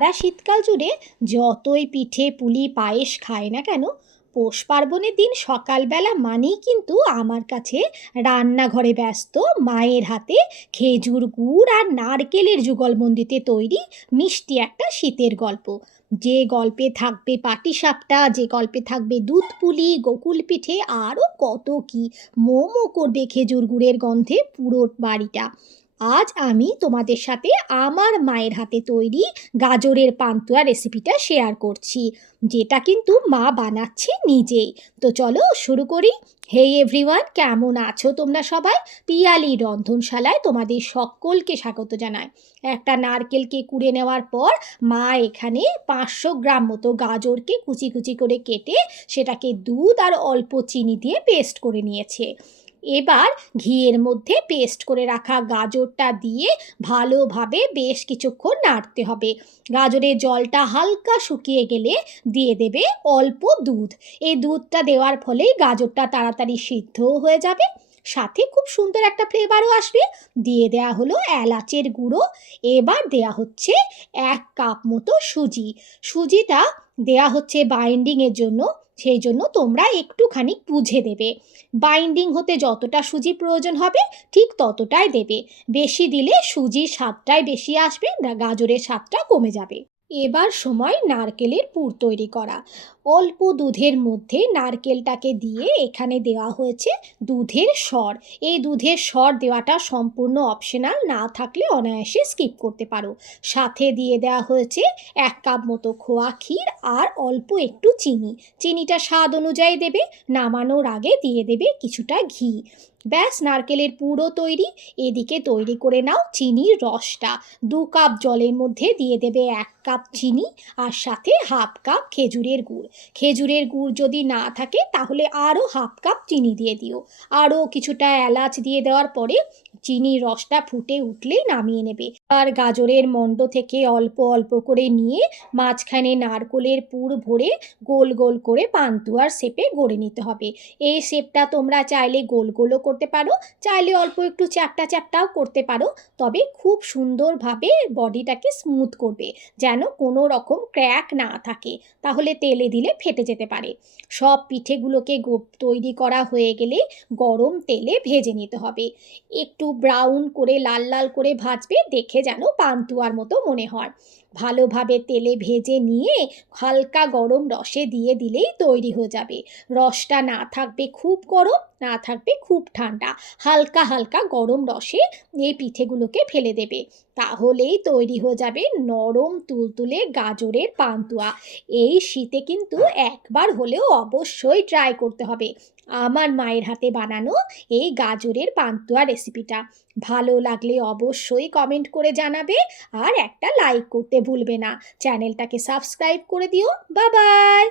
সারা শীতকাল জুড়ে যতই পিঠে পুলি পায়েস খায় না কেন, পৌষ পার্বণের দিন সকালবেলা মানেই কিন্তু আমার কাছে রান্নাঘরে ব্যস্ত মায়ের হাতে খেজুর গুড় আর নারকেলের যুগলবন্দিতে তৈরি মিষ্টি একটা শীতের গল্প। যে গল্পে থাকবে পাটিসাপটা, যে গল্পে থাকবে দুধ পুলি, গোকুল পিঠে, আরও কত কি। মোমো করবে খেজুর গুড়ের গন্ধে পুরো বাড়িটা। আজ আমি তোমাদের সাথে আমার মায়ের হাতে তৈরি গাজরের পান্তুয়া রেসিপিটা শেয়ার করছি, যেটা কিন্তু মা বানাচ্ছে নিজেই। তো চলো শুরু করি। হে এভরিওয়ান, কেমন আছো তোমরা সবাই? পিয়ালি রন্ধনশালায় তোমাদের সকলকে স্বাগত জানাই। একটা নারকেলকে কুড়ে নেওয়ার পর মা এখানে 500 গ্রাম মতো গাজরকে কুচি কুচি করে কেটে সেটাকে দুধ আর অল্প চিনি দিয়ে পেস্ট করে নিয়েছে। এবার ঘিয়ের মধ্যে পেস্ট করে রাখা গাজরটা দিয়ে ভালোভাবে বেশ কিছুক্ষণ নাড়তে হবে। গাজরের জলটা হালকা শুকিয়ে গেলে দিয়ে দেবে অল্প দুধ। এই দুধটা দেওয়ার ফলেই গাজরটা তাড়াতাড়ি সিদ্ধও হয়ে যাবে, সাথে খুব সুন্দর একটা ফ্লেভারও আসবে। দিয়ে দেয়া হলো এলাচের গুঁড়ো। এবার দেয়া হচ্ছে 1 কাপ মতো সুজি। সুজিটা দেয়া হচ্ছে বাইন্ডিংয়ের জন্য, সেই জন্য তোমরা একটুখানি বুঝে দেবে। বাইন্ডিং হতে যতটা সুজি প্রয়োজন হবে ঠিক ততটাই দেবে। বেশি দিলে সুজির স্বাদটাই বেশি আসবে, না গাজরের স্বাদটা কমে যাবে। এবার সময় নারকেলের পুর তৈরি করা। অল্প দুধের মধ্যে নারকেলটাকে দিয়ে এখানে দেওয়া হয়েছে দুধের সর। এই দুধের সর দেওয়াটা সম্পূর্ণ অপশনাল, না থাকলে অনায়াসে স্কিপ করতে পারো। সাথে দিয়ে দেওয়া হয়েছে 1 কাপ মতো খোয়া ক্ষীর আর অল্প একটু চিনি। চিনিটা স্বাদ অনুযায়ী দেবে। নামানোর আগে দিয়ে দেবে কিছুটা ঘি। ব্যাস, নারকেলের পুরো তৈরি। এদিকে তৈরি করে নাও চিনির রসটা। 2 কাপ জলের মধ্যে দিয়ে দেবে 1 কাপ চিনি আর সাথে 1/2 কাপ খেজুরের গুড়। খেজুরের গুড় যদি না থাকে তাহলে আরও 1/2 কাপ চিনি দিয়ে দিও। আরও কিছুটা এলাচ দিয়ে দেওয়ার পরে চিনির রসটা ফুটে উঠলেই নামিয়ে নেবে। আর গাজরের মণ্ড থেকে অল্প অল্প করে নিয়ে মাঝখানে নারকেলের পুর ভরে গোল গোল করে পান্তুয়ার শেপে গড়ে নিতে হবে। এই শেপটা তোমরা চাইলে গোল গোলও করতে পারো, চাইলে অল্প একটু চ্যাপ্টা চ্যাপ্টাও করতে পারো। তবে খুব সুন্দরভাবে বডিটাকে স্মুথ করবে, যেন কোনো রকম ক্র্যাক না থাকে, তাহলে তেলে দিলে ফেটে যেতে পারে। সব পিঠেগুলোকে তৈরি করা হয়ে গেলে গরম তেলে ভেজে নিতে হবে। একটু ব্রাউন করে লাল লাল করে ভাজবে, দেখে যেন পান্তুয়ার মতো মনে হয়। ভালোভাবে তেলে ভেজে নিয়ে হালকা গরম রসে দিয়ে দিলেই তৈরি হয়ে যাবে। রসটা না থাকবে খুব গরম, না থাকবে খুব ঠান্ডা, হালকা হালকা গরম রসে এই পিঠেগুলোকে ফেলে দেবে। তাহলেই তৈরি হয়ে যাবে নরম তুলতুলে গাজরের পান্তুয়া। এই শীতে কিন্তু একবার হলেও অবশ্যই ট্রাই করতে হবে আমার মায়ের হাতে বানানো এই গাজরের পান্তুয়া রেসিপিটা। ভালো লাগলে অবশ্যই কমেন্ট করে জানাবে আর একটা লাইক করতে ভুলবে না। চ্যানেলটাকে সাবস্ক্রাইব করে দিও। Bye bye.